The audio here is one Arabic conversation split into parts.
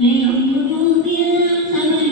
ليأكلوا من ثمره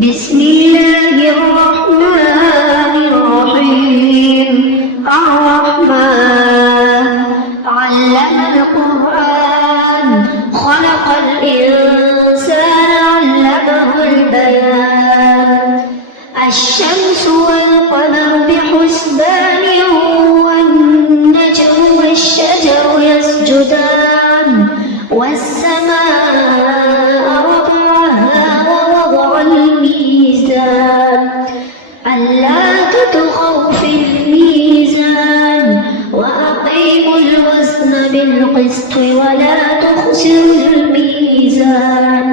بسم الله الرحمن الرحيم. الرحمن علم القرآن خلق الإنسان علمه البيان. الشمس والقمر بحسبان والنجم والشجر يسجدان والسماء رفعها ووضع الميزان ألا تطغوا في الميزان وأقيموا الوزن بالقسط ولا تخسروا الميزان.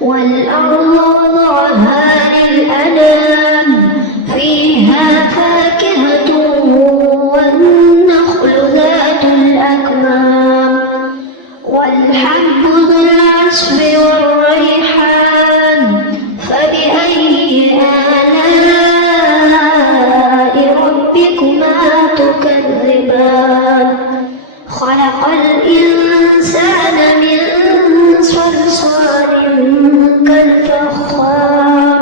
والأرض وضعها للأنام فيها فاكهة والنخل ذات الأكمام والحب ذو العصف والريحان فبأي آلاء ربكما تكذبان. خلق الإنسان من صلصال كالفخار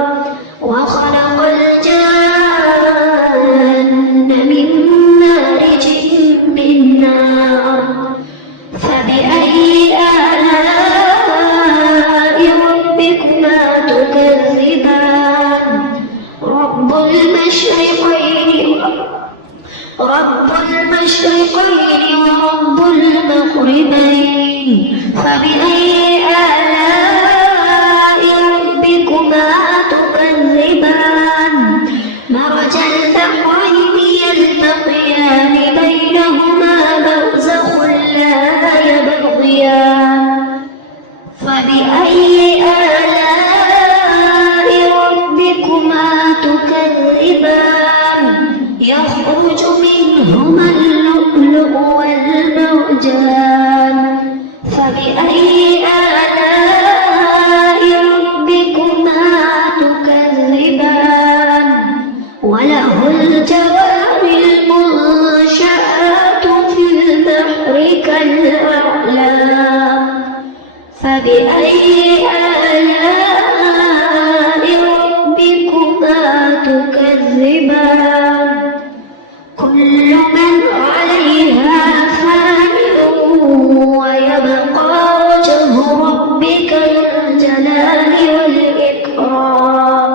وخلق الجان من مارج من نار فبأي آلاء ربكما تكذبان. رب المشرقين ورب المغربين فبأي آلاء ربكما تكذبان. مرج البحرين يلتقيان بينهما برزخ لا يبغيان فبأي آلاء ربكما تكذبان. يخرج منهما اللؤلؤ والمرجان فبأي آلاء ربكما تكذبان. وله الجوار المنشآت في البحر كالأعلام فبأي آلاء ربكما تكذبان. كل من عليها فان ويبقى وجه ربك ذو الجلال والإكرام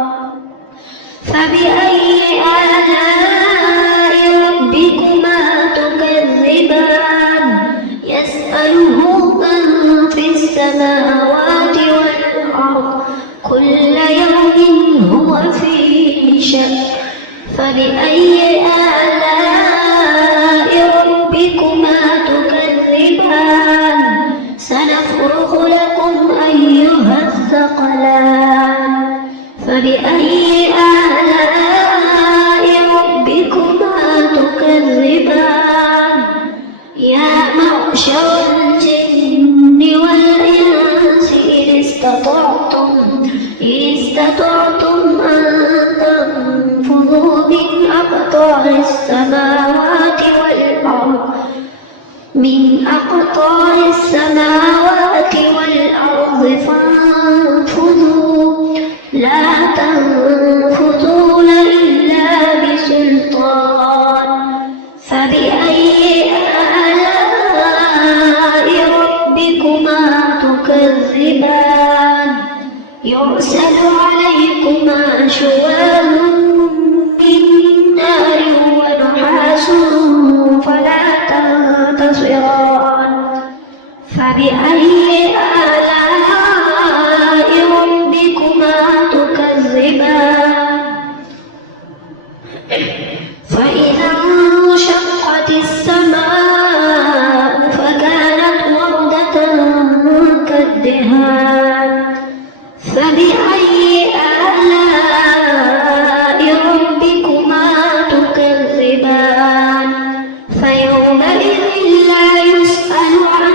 فبأي آلاء ربكما تكذبان. يسأله من في السماوات والأرض الثقلان فبأي آلاء ربكما تكذبان يا معشر الجن والإنس إن استطعتم أن تنفذوا من أقطار السماوات والأرض فانفذوا لا تنفذون إلا بسلطان فبأي آلاء ربكما تكذبان يرسل عليكما شواظ من نار ونحاس فلا تنتصران فبأي آلاء ربكما تكذبان فإذا انشقت السماء فكانت وردة كالدهان فبأي آلاء ربكما تكذبان فيومئذ لا يسأل عن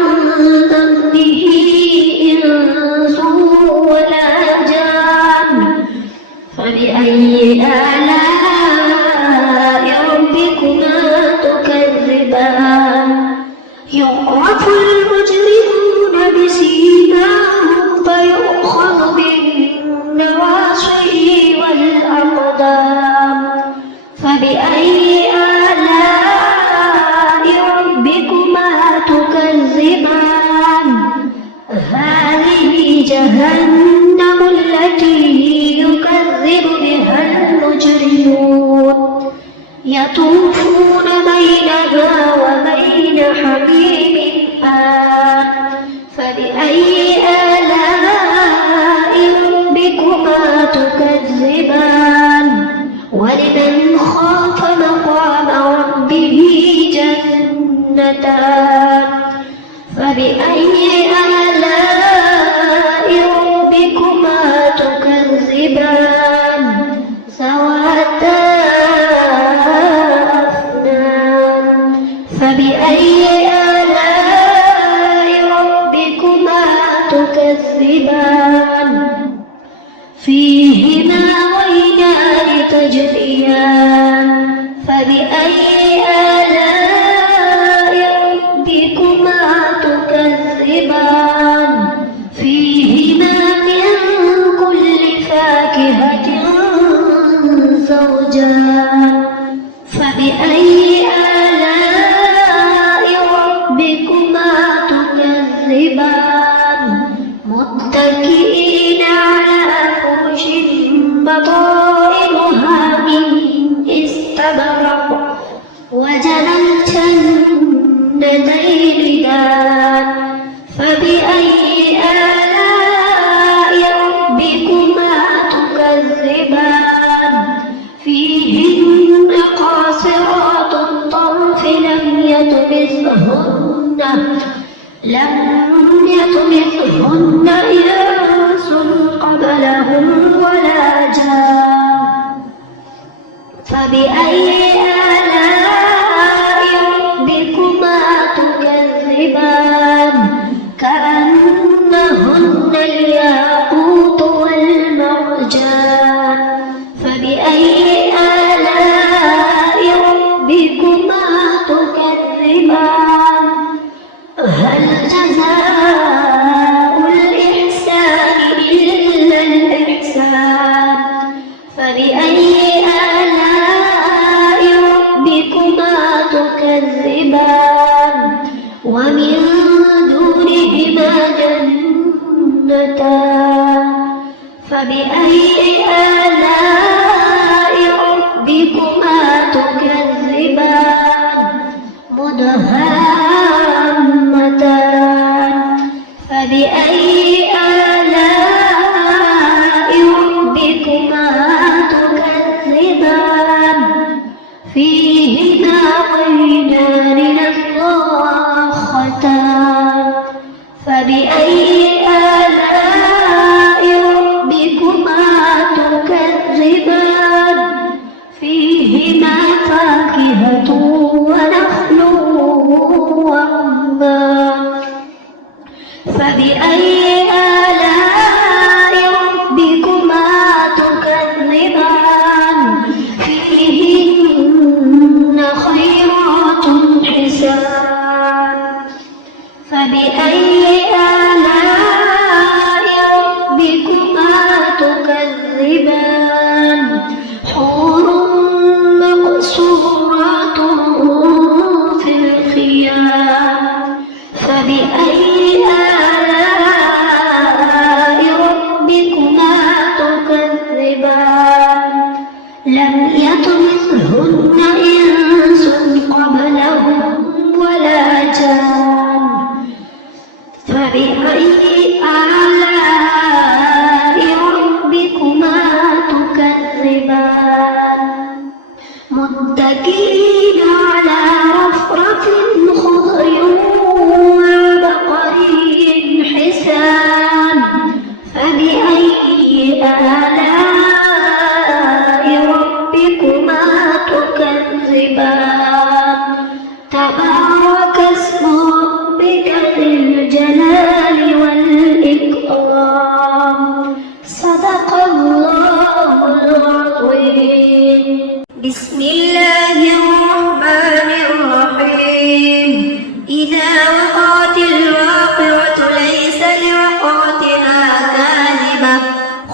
ذنبه إنس ولا جان فبأي آلاء ربكما تكذبان يعرف المجرمون بسيماهم فيؤخذ بالنواصي والأقدام فبأي آلاء ربكما تكذبان هذه جهنم التي يكذب بها المجرمون يطوفون بينها وبين حميم آن فبأي آلاء ربكما تكذبان ولمن خاف مقام ربه جنتان فبأي آلاء ربكما تكذبان ذواتا أفنان فبأي آلاء ربكما تكذبان فيهما عينان تجريان فبأي آلاء ربكما تكذبان فيهما من كل فاكهة زوجان فبأي آلاء ربكما تكذبان متكئين على فرش بطائنها من استبرق وجنى الجنتين دان فبأي آلاء ربكما تكذبان فيهن قاصرات الطرف لم يطمثهن إنس قبلهم ولا جان فبأي آلاء ربكما تكذبان كأنهن الياقوت والمرجان فبأي آلاء ربكما تكذبان هل جزاء الإحسان إلا الإحسان فبأي آلاء ربكما تكذبان ومن دونهما جنتان فبأي آلاء ربكما تكذبان مدهامتان فبأي آلاء ربكما تكذبان فيهما عينان نضاختان فبأي آلاء لسان فبأي آلاء ربكما تكذبان حور مقصورات في الخيام فبأي آلاء ربكما تكذبان لم يطمثهن إنس قبلهم ولا جان فبأي آلاء ربكما تكذبان متكئين على رفرف خضر وعبقري حسان فبأي آلاء ربكما تكذبان تبارك اسم ربك ذي الجلال والإكرام صدق الله العظيم بسم الله الرحمن الرحيم إذا وقعت الواقعة ليس لوقعتها كاذبة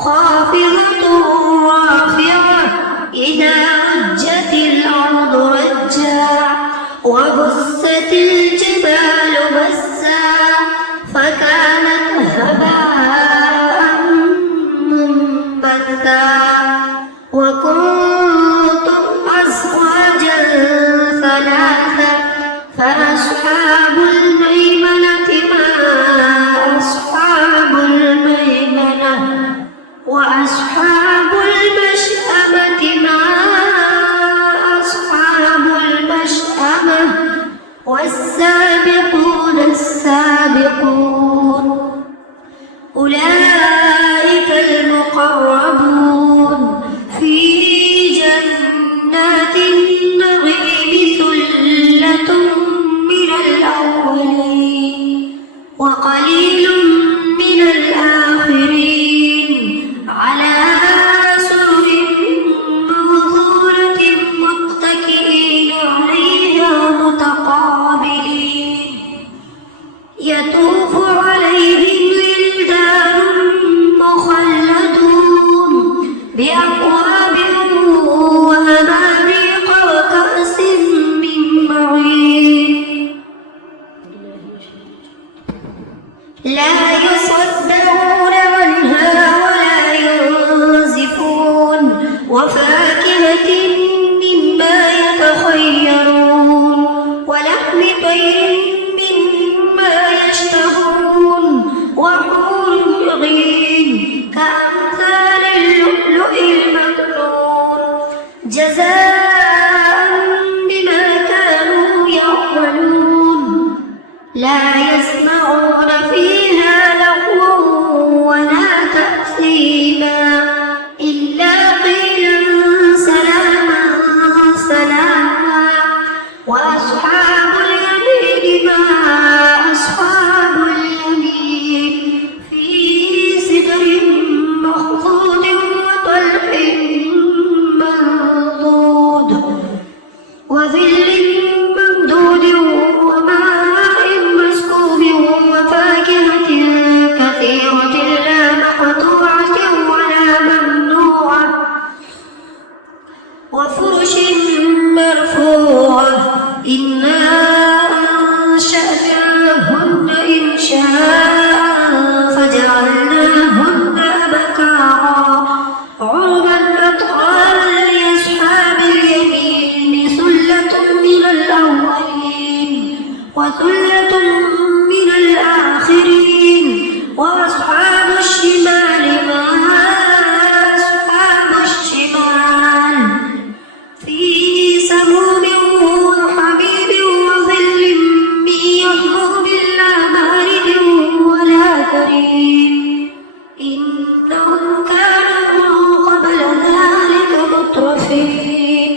خافضة رافعة إذا رجت الأرض رجا وبست الجبال بسا فكانت هباء منبثا وكنتم أزواجا ثلاثا فأصحاب الميمنة ما أصحاب الميمنة وأصحاب المشأمة ما أصحاب المشأمة والسابقون السابقون أولئك المقربون في جنات النعيم ثلة من الأولين وقليل من الآخرين على سرر موضونة متكئين عليها متقابلين يطوف عليهم ولدان مخلدون بأكواب وأباريق وكأس من معين لا يصدعون عنها ولا ينزفون وفاكهة مما يتخيرون ولحم طير مما يشتهون وحور عين كأمثال اللؤلؤ المكنون جزاء بما كانوا يعملون لا يسمعون فيها لغوا ولا تأثيما إلا قيلا سلاما سلاما وأصحاب اليمين ما أصحاب اليمين في سدر مخضود وطلح منضود وظل ممدود وماء مسكوب وفاكهة كثيرة لا مقطوعة ولا ممنوعة وفرش مرفوعة إنا أنشأناهن إنشاء فجعلناهن أبكارا عربا أترابا لأصحاب اليمين ثلة من الأولين وثلة من الآخرين وأصحاب الشمال ما أصحاب الشمال في سموم وحميم وظل من يحموم لا بارد ولا كريم إنهم كانوا قبل ذلك مترفين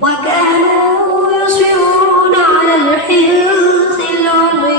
وكانوا يصرون على الحنث العظيم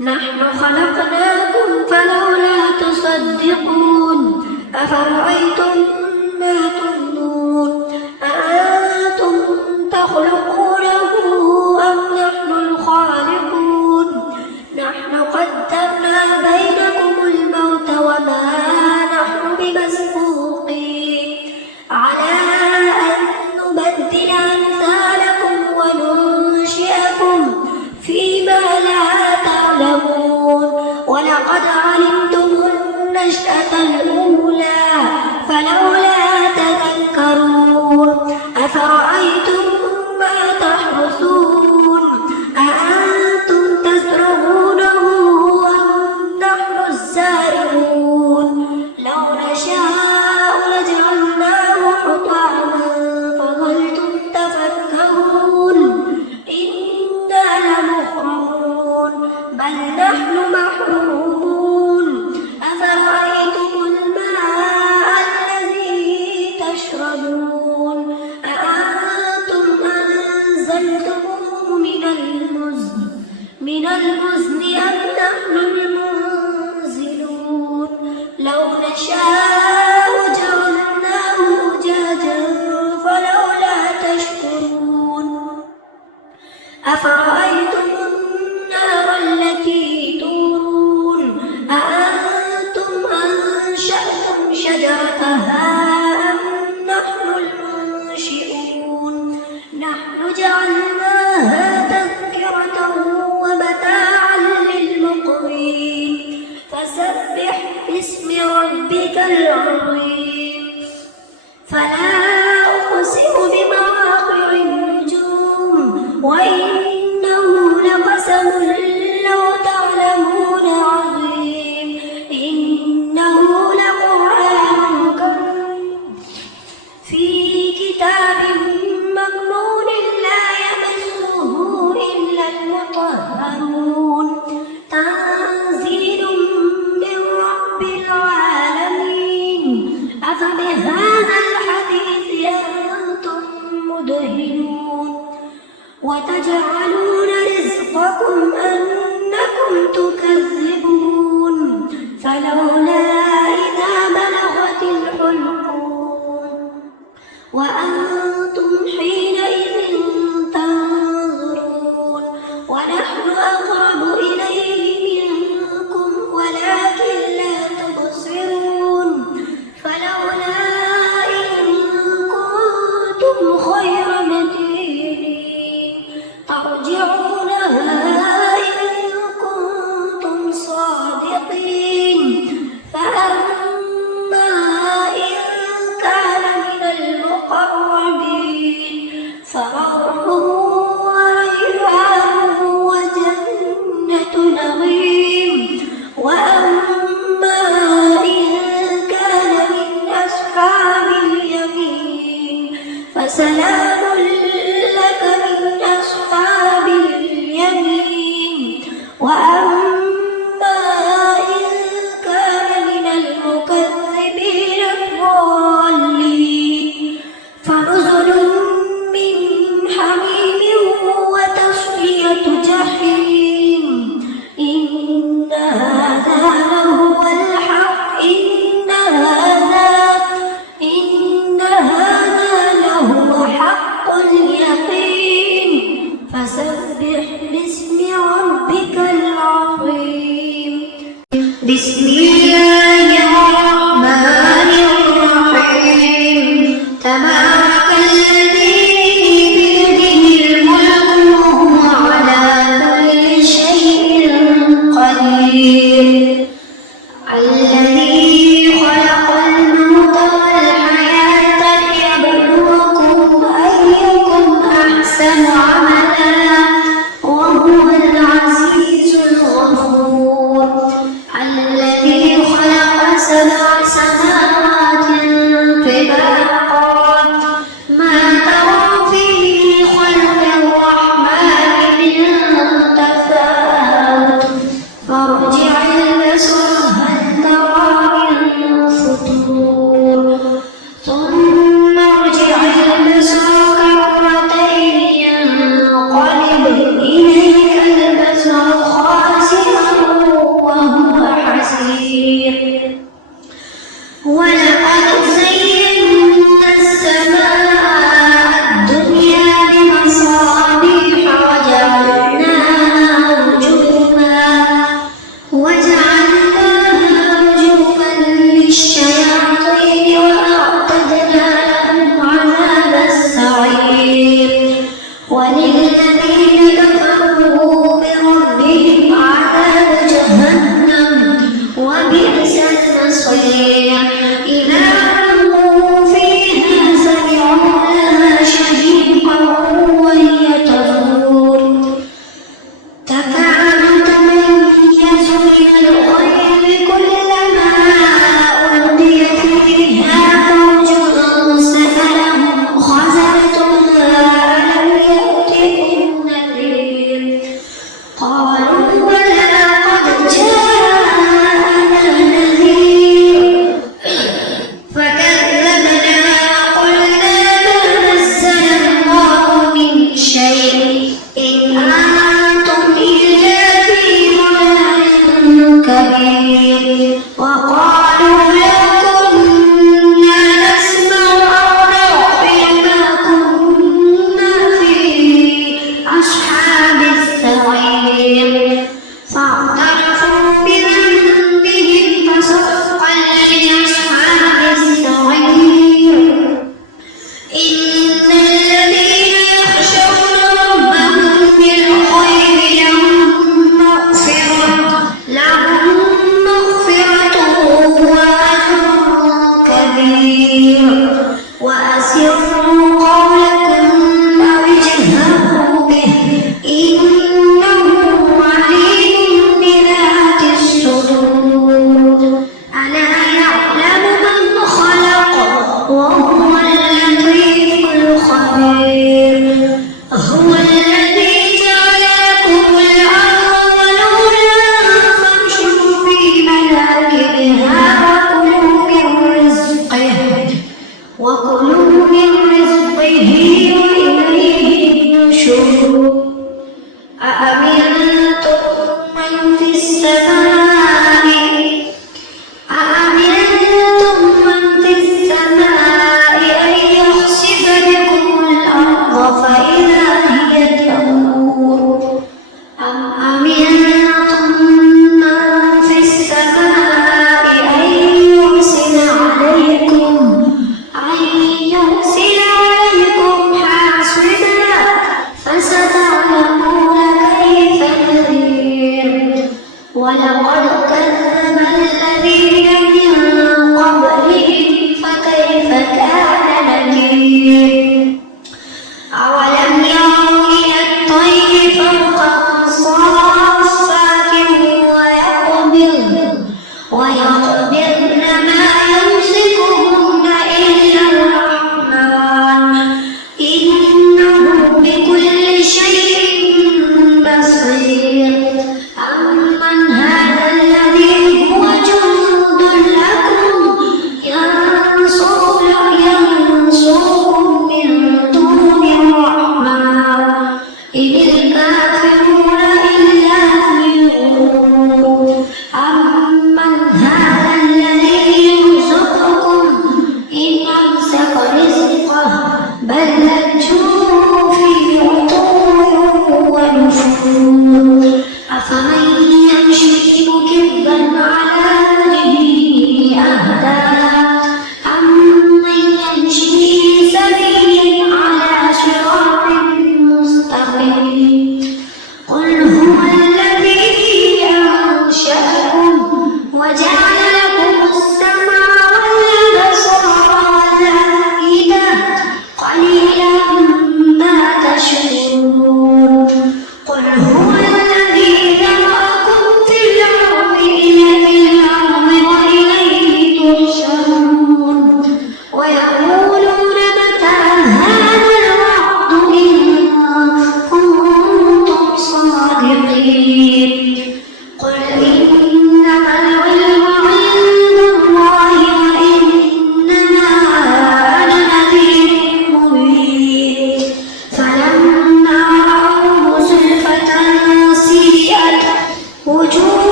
نحن خلقناكم فلولا تصدقون أفرأيتم ما تمنون أأنتم تخلقونه أم نحن الخالقون نحن قدرنا بينكم الموت وما نحن بمسبوقين على أن نبدل أمثالكم وننشئكم فيما لا تعلمون ولقد علمتم النشأة الأولى فلولا تذكرون أفرأيتم ما تحرثون أأنتم تزرعونه أم نحن الزارعون لو نشاء لجعلناه حطاما فظلتم تفكهون إنا لمغرمون بل نحن محرومون أفرأيتم الماء الذي تشربون أأنتم أنزلتموه من المزن أم نحن المنزلون لو نشاء جعلناه أجاجا فلولا تشكرون أفرأيتم النار التي تورون أأنتم أنشأتم شجرتها أم نحن المنشئون نحن جعلناها تذكرة ومتاعا للمقوين فسبح باسم ربك العظيم فلا أقسم بمواقع النجوم وإنه لقسم لو تعلمون عظيم إنه لقرآن كريم في كتاب مكنون لا يمسه إلا المطهرون تنزيل من رب العالمين أفبهذا الحديث أنتم مدهنون وتجعلون رزقكم أنكم تكذبون فلولا إذا بلغت الحلقوم وأنتم حينئذ تنظرون ونحن أقرب إليه منكم ولكن لا تبصرون فلولا إن كنتم خير مدينين ترجعونها إن كنتم صادقين فأما إن كان من المقربين فروح وريحان وجنة نعيم وأما إن كان من أصحاب اليمين فسلام لك من أصحاب اليمين وأما إن كان من المكذبين الضالين فنزل من حميم وتصفية جحيم إن هذا لهو الحق إن هذا لهو حق اليقين فسبح باسم ربك العظيم بسم الله الرحمن الرحيم تبارك الذي بيده الملك وهو على كل هو الذي جعل لكم الأرض ذلولا فامشوا في مناكبها وكلوا من رزقه وإليه النشور أأمنتم من في السماء أن يخسف بكم الأرض فإذا هي تمور أم أمنتم من في السماء أن يرسل عليكم حاصبا فستعلمون كيف نذير ولقد